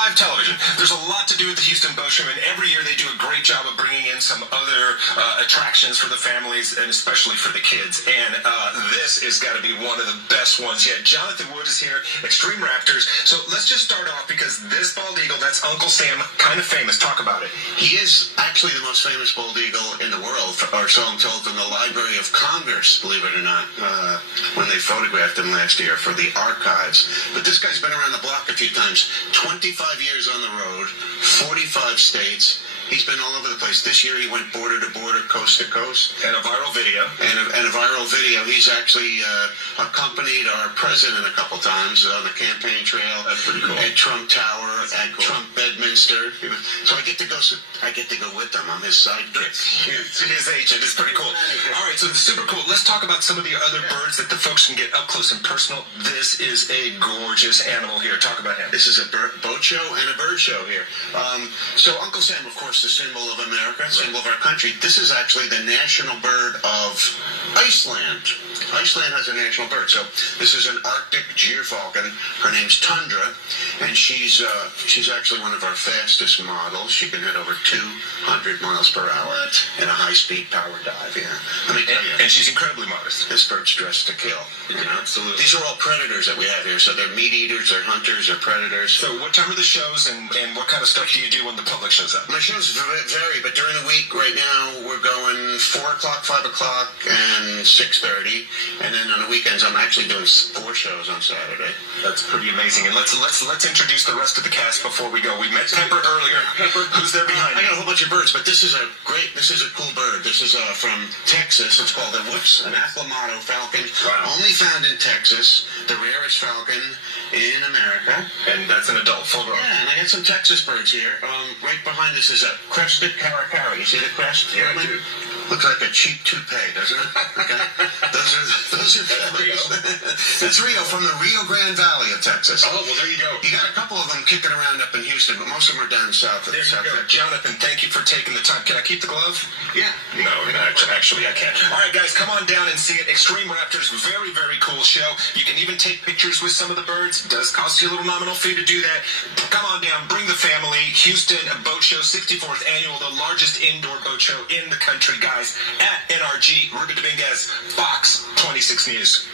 live television. There's a lot to do with the Houston Boat Show, and every year they do a great job of bringing in some other attractions for the families and especially for the kids. And this is got to be one of the best ones yet. Jonathan Wood is here, Extreme Raptors. So let's just start off because this bald eagle, that's Uncle Sam, kind of famous. Talk about it. He is actually the most famous bald eagle in the world, or so I'm told, in the Library of Congress, believe it or not, when they photographed him last year for the archives. But this guy's been around the block a few times. 25 years on the road, 45 states. He's been all over the place. This year he went border to border, coast to coast. And a viral video. And a viral video. He's actually accompanied our president a couple times on the campaign trail. That's pretty cool. At Trump Tower, at cool. Trump Bedminster. So I get to go with him. I'm his sidekick. His agent. It's pretty cool. All right, so it's super cool. Let's talk about some of the other birds that the folks can get up close and personal. This is a gorgeous animal here. Talk about him. This is a boat show and a bird show here. So Uncle Sam, of course, the symbol of America, symbol of our country. This is actually the national bird of Iceland. Iceland has a national bird. So this is an Arctic gyrfalcon. Her name's Tundra, and she's actually one of our fastest models. She can hit over 200 miles per hour in a high-speed power dive. Yeah, let me tell you. And she's incredibly modest. This bird's dressed to kill. You know? Absolutely. These are all predators that we have here. So they're meat eaters, they're hunters, they're predators. So what time are the shows, and what kind of stuff do you do when the public shows up? My shows vary, but during the week, right now, we're going 4 o'clock, 5 o'clock, and 6:30. And then on the weekends, I'm actually doing 4 shows on Saturday. That's pretty amazing. And let's introduce the rest of the cast before we go. We met Pepper earlier. Pepper, who's there behind I you? got a whole bunch of birds, but this is a cool bird. This is from Texas. It's called an Acclimato falcon. Wow. Only found in Texas, the rarest falcon in America. And that's an adult, full grown. Yeah, and I got some Texas birds here. Right behind this is a crested caracara. You see the crest? Yeah, I do. Looks like a cheap toupee, doesn't it? Okay. Those are Rio. That's Rio, from the Rio Grande Valley of Texas. Oh, well, there you go. You got a couple of them kicking around up in Houston, but most of them are down south. There you go. Jonathan, thank you for taking the time. Can I keep the glove? Yeah. No, actually I can't. All right, guys, come on down and see it. Extreme Raptors, very, very cool show. You can even take pictures with some of the birds. It does cost you a little nominal fee to do that. Come on down, bring the family. Houston Boat Show, 64th annual, the largest indoor boat show in the country, guys, at NRG. Ruben Dominguez, Fox 26 News.